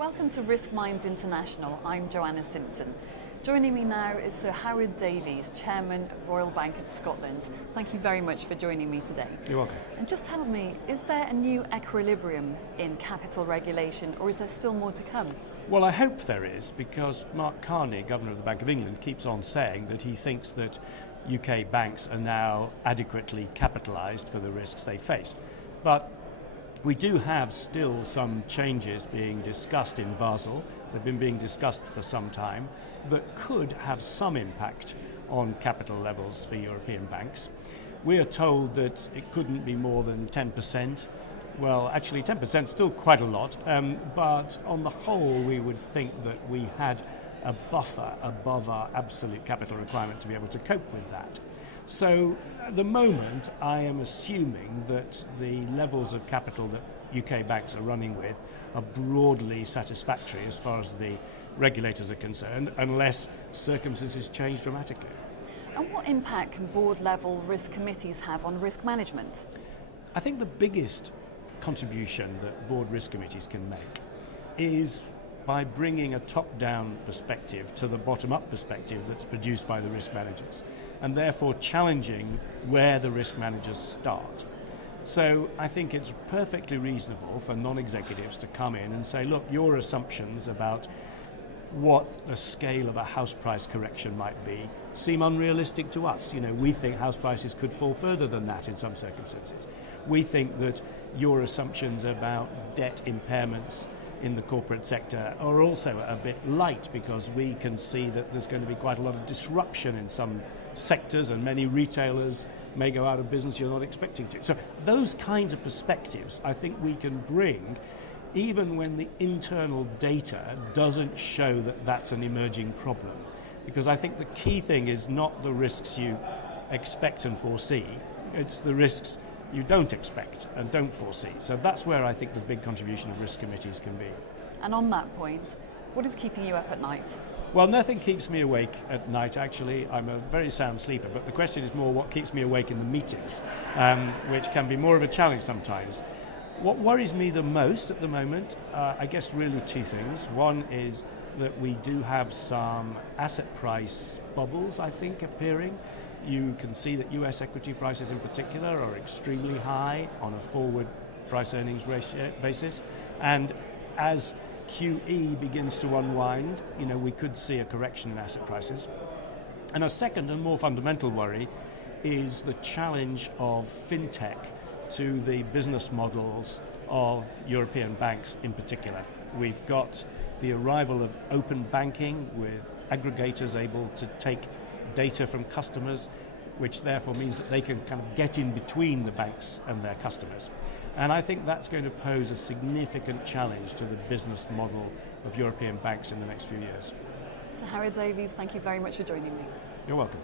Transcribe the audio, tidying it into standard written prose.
Welcome to Risk Minds International. I'm Joanna Simpson. Joining me now is Sir Howard Davies, Chairman of Royal Bank of Scotland. Thank you very much for joining me today. You're welcome. And just tell me, is there a new equilibrium in capital regulation, or is there still more to come? Well, I hope there is, because Mark Carney, Governor of the Bank of England, keeps on saying that he thinks that UK banks are now adequately capitalised for the risks they face. But we do have still some changes being discussed in Basel. They've been being discussed for some time that could have some impact on capital levels for European banks. We are told that it couldn't be more than 10%. Well, actually 10% is still quite a lot, but on the whole we would think that we had a buffer above our absolute capital requirement to be able to cope with that. So at the moment I am assuming that the levels of capital that UK banks are running with are broadly satisfactory as far as the regulators are concerned, unless circumstances change dramatically. And what impact can board level risk committees have on risk management? I think the biggest contribution that board risk committees can make is by bringing a top-down perspective to the bottom-up perspective that's produced by the risk managers, and therefore challenging where the risk managers start. So I think it's perfectly reasonable for non-executives to come in and say, look, your assumptions about what the scale of a house price correction might be seem unrealistic to us. You know, we think house prices could fall further than that in some circumstances. We think that your assumptions about debt impairments in the corporate sector are also a bit light, because we can see that there's going to be quite a lot of disruption in some sectors and many retailers may go out of business you're not expecting to. So those kinds of perspectives I think we can bring even when the internal data doesn't show that that's an emerging problem. Because I think the key thing is not the risks you expect and foresee, it's the risks you don't expect and don't foresee. So that's where I think the big contribution of risk committees can be. And on that point, what is keeping you up at night? Well, nothing keeps me awake at night, actually. I'm a very sound sleeper, but the question is more what keeps me awake in the meetings, which can be more of a challenge sometimes. What worries me the most at the moment, I guess really two things. One is that we do have some asset price bubbles, I think, appearing. You can see that US equity prices in particular are extremely high on a forward price earnings ratio basis. And as QE begins to unwind, we could see a correction in asset prices. And a second and more fundamental worry is the challenge of FinTech to the business models of European banks in particular. We've got the arrival of open banking with aggregators able to take data from customers, which therefore means that they can kind of get in between the banks and their customers. And I think that's going to pose a significant challenge to the business model of European banks in the next few years. So Howard Davies, thank you very much for joining me. You're welcome.